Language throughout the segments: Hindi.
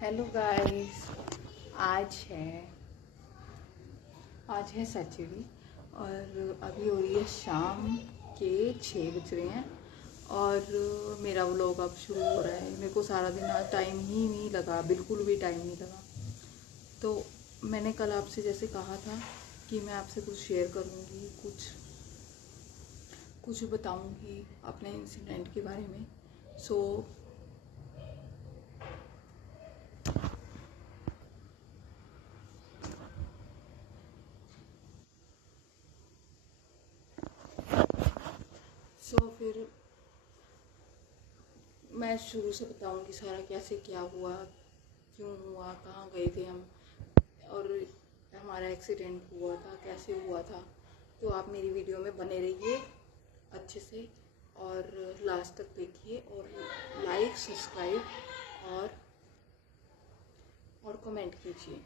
Hello guys. आज है सैटरडे और अभी हो रही है शाम के 6 बज रहे हैं और मेरा व्लॉग अब शुरू हो रहा है। मेरे को सारा दिन आज टाइम ही नहीं लगा, बिल्कुल भी टाइम नहीं लगा। तो मैंने कल आपसे जैसे कहा था कि मैं आपसे कुछ शेयर करूँगी, कुछ बताऊँगी अपने इंसिडेंट के बारे में। फिर मैं शुरू से बताऊंगी सारा, कैसे क्या हुआ, क्यों हुआ, कहाँ गए थे हम और हमारा एक्सीडेंट हुआ था, कैसे हुआ था। तो आप मेरी वीडियो में बने रहिए अच्छे से और लास्ट तक देखिए और लाइक, सब्सक्राइब और कमेंट कीजिए।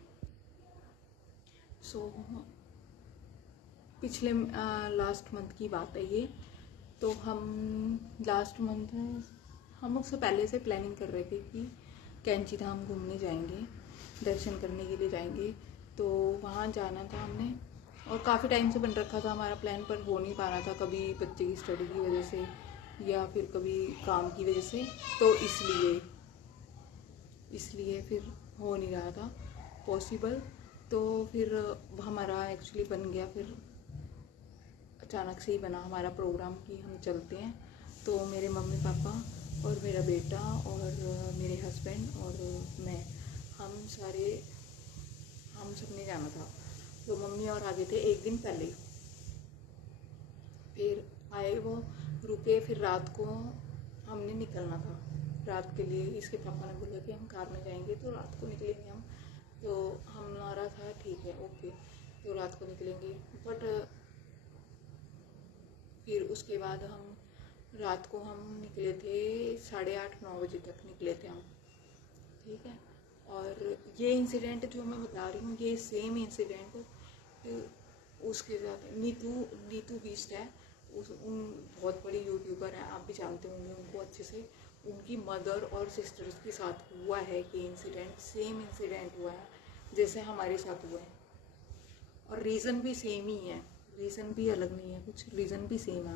पिछले लास्ट मंथ की बात है ये। तो हम लास्ट मंथ हम उससे पहले से प्लानिंग कर रहे थे कि कैंची धाम घूमने जाएंगे, दर्शन करने के लिए जाएंगे। तो वहाँ जाना था हमने और काफ़ी टाइम से बन रखा था हमारा प्लान, पर हो नहीं पा रहा था, कभी बच्चे की स्टडी की वजह से या फिर कभी काम की वजह से। तो इसलिए फिर हो नहीं रहा था पॉसिबल। तो फिर हमारा एक्चुअली बन गया, फिर अचानक से ही बना हमारा प्रोग्राम कि हम चलते हैं। तो मेरे मम्मी पापा और मेरा बेटा और मेरे हस्बैंड और मैं, हम सब ने जाना था। तो मम्मी और आ गए थे एक दिन पहले। फिर आए वो, रुके, फिर रात को हमने निकलना था रात के लिए। इसके पापा ने बोला कि हम कार में जाएंगे तो रात को निकलेंगे हम। तो हमारा था ठीक है, ओके, तो रात को निकलेंगे। बट फिर उसके बाद रात को हम निकले थे 8:30-9 बजे तक निकले थे हम, ठीक है। और ये इंसिडेंट जो मैं बता रही हूँ, ये सेम इंसिडेंट उसके साथ नीतू बीस्ट है, उन बहुत बड़ी यूट्यूबर है, आप भी जानते होंगे उनको अच्छे से। उनकी मदर और सिस्टर्स के साथ हुआ है ये इंसिडेंट, सेम इंसिडेंट हुआ है जैसे हमारे साथ हुआ है। और रीज़न भी सेम ही है, रीज़न भी अलग नहीं है कुछ, रीज़न भी सेम है।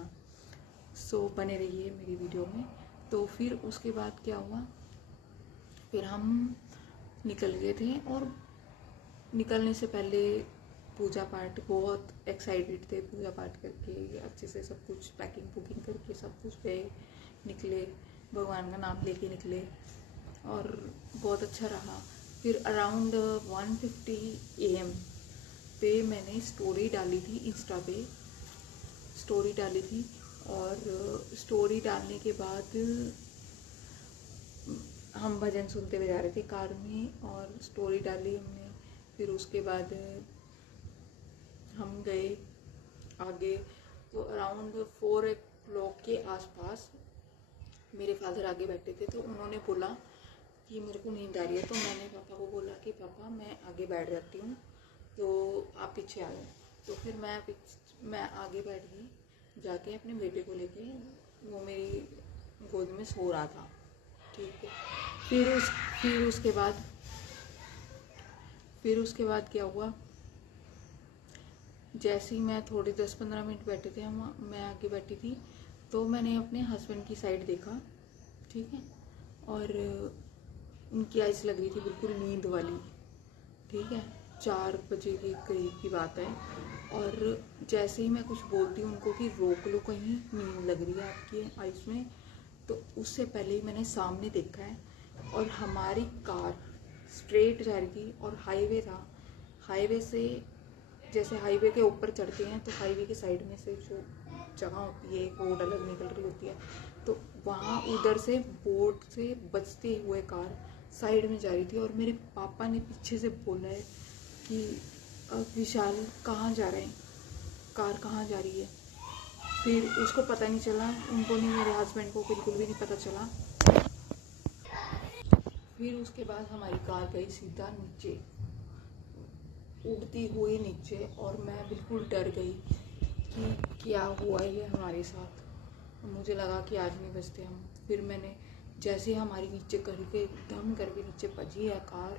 बने रहिए मेरी वीडियो में। तो फिर उसके बाद क्या हुआ, फिर हम निकल गए थे और निकलने से पहले पूजा पाठ, बहुत एक्साइटेड थे। पूजा पाठ करके अच्छे से सब कुछ पैकिंग करके सब कुछ पे निकले, भगवान का नाम लेके निकले और बहुत अच्छा रहा। फिर अराउंड 1:50 AM पे मैंने स्टोरी डाली थी, इंस्टा पे स्टोरी डाली थी। और स्टोरी डालने के बाद हम भजन सुनते हुए जा रहे थे कार में और स्टोरी डाली हमने। फिर उसके बाद हम गए आगे। तो अराउंड 4 o'clock के आसपास मेरे फादर आगे बैठे थे। तो उन्होंने बोला कि मेरे को नींद आ रही है। तो मैंने पापा को बोला कि पापा मैं आगे बैठ जाती हूँ, तो आप पीछे आ जाओ। तो फिर मैं आगे बैठ गई जाके अपने बेटे को लेके। वो मेरी गोद में सो रहा था, ठीक है। फिर उसके बाद क्या हुआ, जैसे ही मैं थोड़े 10-15 मिनट बैठे थे मैं आगे बैठी थी, तो मैंने अपने हस्बैंड की साइड देखा, ठीक है। और उनकी आइज़ लग रही थी बिल्कुल नींद वाली, ठीक है। 4 बजे के करीब की बात है। और जैसे ही मैं कुछ बोलती हूँ उनको कि रोक लो, कहीं नींद लग रही है आपकी आइज़ में, तो उससे पहले ही मैंने सामने देखा है और हमारी कार स्ट्रेट जा रही थी और हाईवे था। हाईवे से, जैसे हाईवे के ऊपर चढ़ते हैं तो हाईवे के साइड में से जो जगह होती है, एक रोड अलग निकल रही होती है, तो वहाँ उधर से बोर्ड से बचते हुए कार साइड में जा रही थी। और मेरे पापा ने पीछे से बोला है कि विशाल कहाँ जा रहे हैं, कार कहाँ जा रही है। फिर उसको पता नहीं चला, उनको नहीं, मेरे हस्बैंड को बिल्कुल भी नहीं पता चला। फिर उसके बाद हमारी कार गई सीधा नीचे, उड़ती हुई नीचे, और मैं बिल्कुल डर गई कि क्या हुआ ये हमारे साथ। मुझे लगा कि आज नहीं बचते हम। फिर मैंने जैसे हमारी नीचे करके एकदम करके नीचे बजी है कार।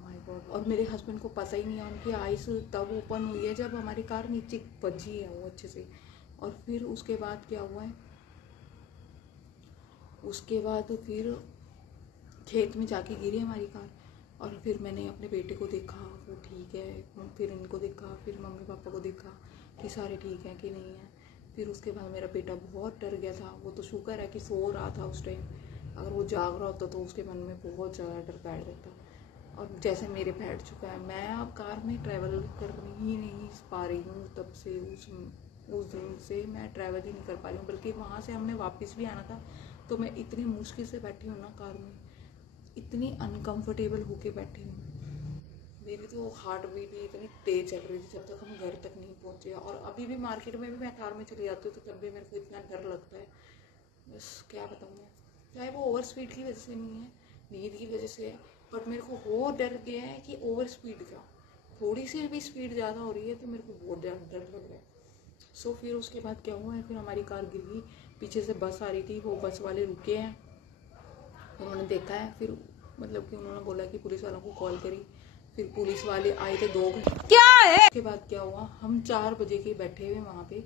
My God. और मेरे हस्बैंड को पता ही नहीं है, उनकी आइस तब ओपन हुई है जब हमारी कार नीचे बजी है वो अच्छे से। और फिर उसके बाद क्या हुआ है, उसके बाद फिर खेत में जाके गिरी हमारी कार। और फिर मैंने अपने बेटे को देखा, वो ठीक है। फिर इनको देखा, फिर मम्मी पापा को देखा कि सारे ठीक हैं कि नहीं है। फिर उसके बाद मेरा बेटा बहुत डर गया था। वो तो शुक्र है कि सो रहा था उस टाइम, अगर वो जाग रहा होता तो उसके मन में बहुत ज़्यादा डर बैठ जाता। और जैसे मेरे बैठ चुका है, मैं अब कार में ट्रैवल कर ही नहीं पा रही हूँ। तब से उस दिन से मैं ट्रैवल ही नहीं कर पा रही हूँ। बल्कि वहाँ से हमने वापस भी आना था तो मैं इतनी मुश्किल से बैठी हूँ ना कार में, इतनी अनकंफर्टेबल होके बैठी हूँ। मेरी तो हार्ट बीट भी इतनी तेज चल रही थी जब तक हम घर तक नहीं पहुँचे। और अभी भी मार्केट में भी मैं कार में चली जाती हूँ तो तब भी मेरे को इतना डर लगता है, बस क्या बताऊँ मैं। चाहे वो ओवर स्पीड की वजह से नहीं है, नींद की वजह से है, बट मेरे को वो डर गया है कि ओवर स्पीड का, थोड़ी सी भी स्पीड ज़्यादा हो रही है तो मेरे को बहुत ज़्यादा डर लग रहा है। सो फिर उसके बाद क्या हुआ है, फिर हमारी कार गिर गई। पीछे से बस आ रही थी, वो बस वाले रुके हैं, उन्होंने देखा है। फिर मतलब कि उन्होंने बोला कि पुलिस वालों को कॉल करी। फिर पुलिस वाले आए थे 2 घंटे। क्या है उसके बाद क्या हुआ, हम 4 बजे के बैठे हुए वहाँ पे,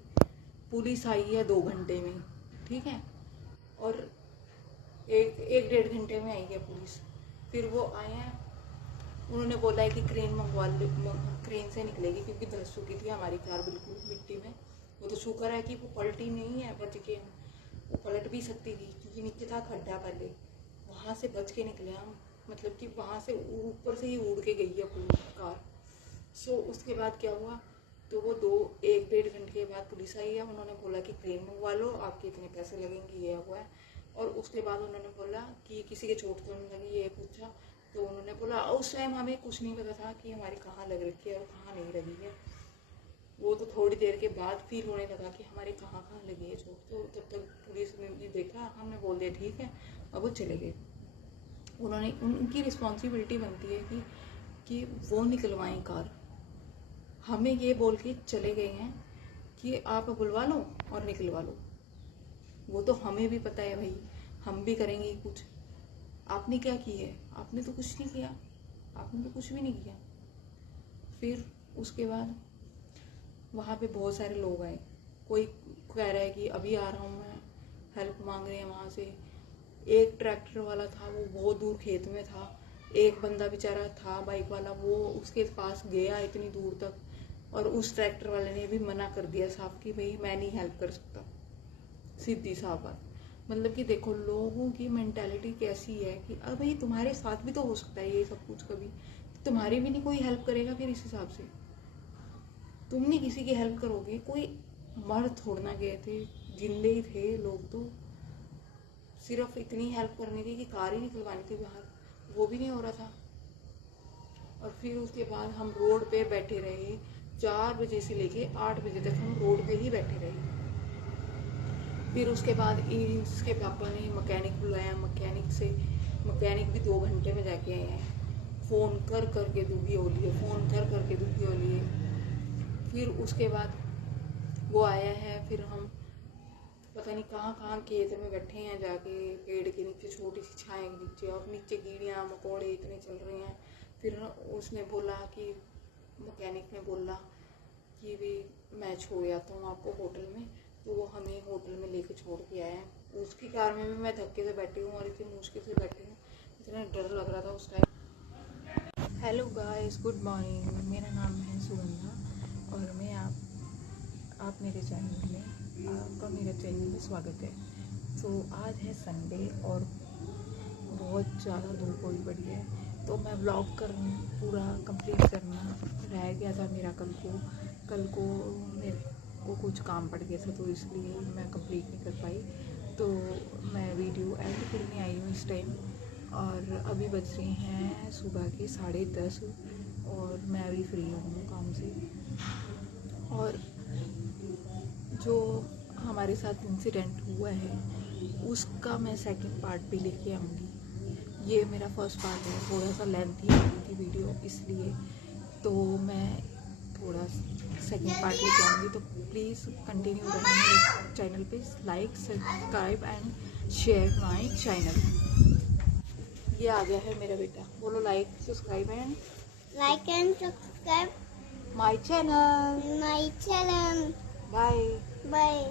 पुलिस आई है 2 घंटे में, ठीक है। और एक 1.5 घंटे में आई है पुलिस। फिर वो आए हैं, उन्होंने बोला है कि क्रेन मंगवा ले, क्रेन से निकलेगी क्योंकि धंस चुकी थी हमारी कार बिल्कुल मिट्टी में। वो तो शुक्र है कि वो पलटी नहीं है, बच के हम, वो पलट भी सकती थी क्योंकि नीचे था खड्डा पहले, वहाँ से बच के निकले हम। मतलब कि वहाँ से ऊपर से ही उड़ के गई है पूरी कार। सो उसके बाद क्या हुआ, तो वो 1-1.5 घंटे के बाद पुलिस आई है। उन्होंने बोला कि क्रेन मंगवा लो, आपके इतने पैसे लगेंगे, ये हुआ है। और उसके बाद उन्होंने बोला कि किसी के चोट तो नहीं लगी, ये पूछा। तो उन्होंने बोला, उस टाइम हमें कुछ नहीं पता था कि हमारी कहाँ लग रखी है और कहाँ नहीं लगी है। वो तो थोड़ी देर के बाद फील होने लगा कि हमारे कहाँ कहाँ लगी है चोट। तो तब तक पुलिस ने देखा, हमने बोल दिया ठीक है, अब वो चले गए। उन्होंने, उनकी रिस्पॉन्सिबिलिटी बनती है कि वो निकलवाएं कार। हमें ये बोल के चले गए हैं कि आप बुलवा लो और निकलवा लो। वो तो हमें भी पता है भाई, हम भी करेंगे कुछ। आपने क्या किया है? आपने तो कुछ नहीं किया, आपने तो कुछ भी नहीं किया। फिर उसके बाद वहाँ पे बहुत सारे लोग आए, कोई कह रहा है कि अभी आ रहा हूँ मैं, हेल्प मांग रहे हैं वहाँ से। एक ट्रैक्टर वाला था, वो बहुत दूर खेत में था। एक बंदा बेचारा था बाइक वाला, वो उसके पास गया इतनी दूर तक, और उस ट्रैक्टर वाले ने भी मना कर दिया साहब कि भाई मैं नहीं हेल्प कर सकता, सीधी साफ बात। मतलब कि देखो लोगों की मेंटालिटी कैसी है कि अब भाई तुम्हारे साथ भी तो हो सकता है ये सब कुछ, कभी तुम्हारी भी नहीं कोई हेल्प करेगा। फिर इस हिसाब से तुम नहीं किसी की हेल्प करोगे, कोई मर थोड़ना गए थे, जिंदे ही थे लोग। तो सिर्फ इतनी हेल्प करनी थी कि कार ही निकलवानी थी बाहर, वो भी नहीं हो रहा था। और फिर उसके बाद हम रोड पे बैठे रहे, 4 बजे से लेके 8 बजे तक हम रोड पे ही बैठे रहे। फिर उसके बाद इसके पापा ने मैकेनिक बुलाया, मैकेनिक भी 2 घंटे में जाके आए हैं। फ़ोन कर करके दुखी हो लिए, फ़ोन कर करके दुखी हो लिए। फिर उसके बाद वो आया है, फिर हम पता नहीं कहाँ खेत में बैठे हैं जाके, पेड़ के नीचे, छोटी सी छाया के नीचे, और नीचे कीड़ियाँ मकोड़े इतने चल रहे हैं। फिर उसने बोला कि, मैकेनिक ने बोला कि भी मैं छोड़ आता हूँ आपको होटल में। तो वो हमें होटल में लेके छोड़ के आया है। उसकी कार में भी मैं धक्के से बैठी हूँ और इतनी मुश्किल से बैठी हूँ, इतना डर लग रहा था उस time. Hello guys, good morning. मेरा नाम है सुगंधा और मैं आप मेरे चैनल में, आपका मेरे चैनल में स्वागत है। तो आज है संडे और बहुत ज़्यादा धूप हुई पड़ी है, तो मैं व्लॉग पूरा कंप्लीट करना रह गया था मेरा। कल को मेरे को कुछ काम पड़ गया था, तो इसलिए मैं कंप्लीट नहीं कर पाई। तो मैं वीडियो एडिट करने आई हूँ इस टाइम, और अभी बज रहे हैं सुबह के 10:30 और मैं अभी फ्री हूँ काम से। और जो हमारे साथ इंसिडेंट हुआ है उसका मैं सेकंड पार्ट भी लेके आऊँगी। ये मेरा फर्स्ट पार्ट है, थोड़ा सा लेंथी हो गई थी वीडियो, इसलिए तो मैं थोड़ा सेकंड पार्ट लेके आऊँगी। तो प्लीज़ कंटिन्यू रहना मेरे चैनल पे, like, subscribe and share my channel. ये आ गया है मेरा बेटा, बोलो like subscribe and subscribe my channel. my channel. Bye. Bye.